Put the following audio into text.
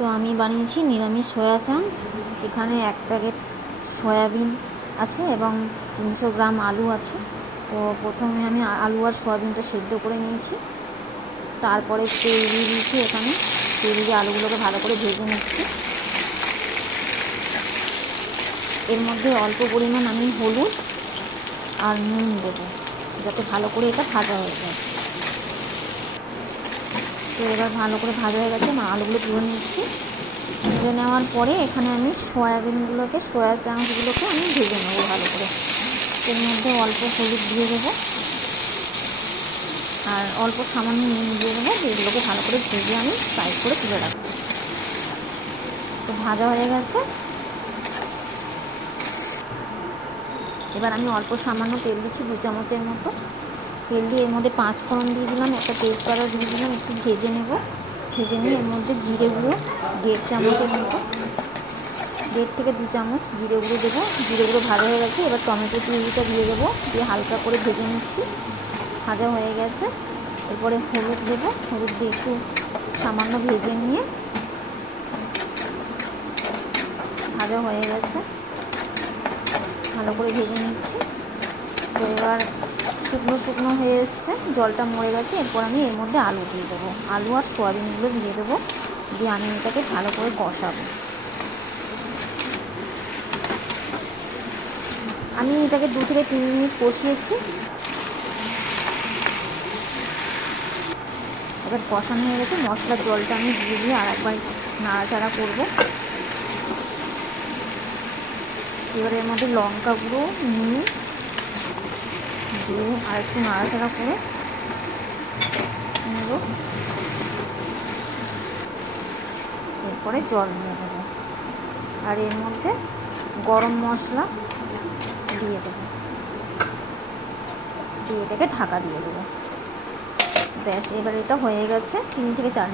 তো আমি বানিয়েছি নিরামিষ সয়া চাংস। এখানে 1 প্যাকেট সয়াবিন আছে এবং 300 গ্রাম আলু আছে। তো প্রথমে আমি আলু আর সয়াবিনটা সেদ্ধ করে নিয়েছি, তারপরে তেল দিয়ে দিয়েছি। এখানে তেল দিয়ে আলুগুলোকে ভালো করে ভেজে নিচ্ছি। এর মধ্যে অল্প পরিমাণ আমি হলুদ আর নুন দেবো, যাতে ভালো করে এটা ভাজা হয়ে যায়। তো এবার ভালো করে ভাজা হয়ে গেছে, আলুগুলো তুলে নিচ্ছি। তুলে নেওয়ার পরে এখানে আমি সয়া চাংসগুলোকে আমি ভেজে নেবো ভালো করে। এর মধ্যে অল্প হলুদ দিয়ে দেবো আর অল্প সামান্য নুন দিয়ে দেবো। এগুলোকে ভালো করে ভেজে আমি সাইড করে তুলে রাখবো। তো ভাজা হয়ে গেছে। এবার আমি অল্প সামান্য তেল দিচ্ছি, 2 চামচের মতো তেল দিয়ে এর মধ্যে 5 ফোড়ন দিয়ে দিলাম, একটা তেজপাতা দিয়ে দিলাম। একটু ভেজে নেব। ভেজে নিয়ে এর মধ্যে জিরে গুঁড়ো 1.5 চামচের মতো, 1.5 থেকে 2 চামচ জিরে গুঁড়ো দেবো। জিরে গুঁড়ো ভাজা হয়ে গেছে। এবার টমেটো পিউরিটা দিয়ে দেবো, দিয়ে হালকা করে ভেজে নিচ্ছি। ভাজা হয়ে গেছে। এরপরে হলুদ দেবো, হলুদ দিয়ে একটু সামান্য ভেজে নিয়ে ভাজা হয়ে গেছে, ভালো করে ভেজে নিচ্ছি। তো এবার শুকনো শুকনো হয়ে এসছে, জলটা মরে গেছে। এরপর আমি এর মধ্যে আলু দিয়ে দেবো, আলু আর সয়াবিনগুলো দিয়ে দেবো, দিয়ে আমি এটাকে ভালো করে কষাবো। আমি এটাকে 2 থেকে 3 মিনিট কষিয়েছি। এবার কষানো হয়ে গেছে, মশলার জলটা আমি দিয়ে আর একবার নাড়াচাড়া করবো। এবার এর মধ্যে লঙ্কা গুঁড়ো, নুন দিয়ে আর একটু নাড়াচাড়া করে নেব। এরপরে জল দিয়ে দেবো আর এর মধ্যে গরম মশলা দিয়ে দেবো, দিয়ে এটাকে ঢাকা দিয়ে দেবো। ব্যাস, এবার এটা হয়ে গেছে। 3 থেকে 4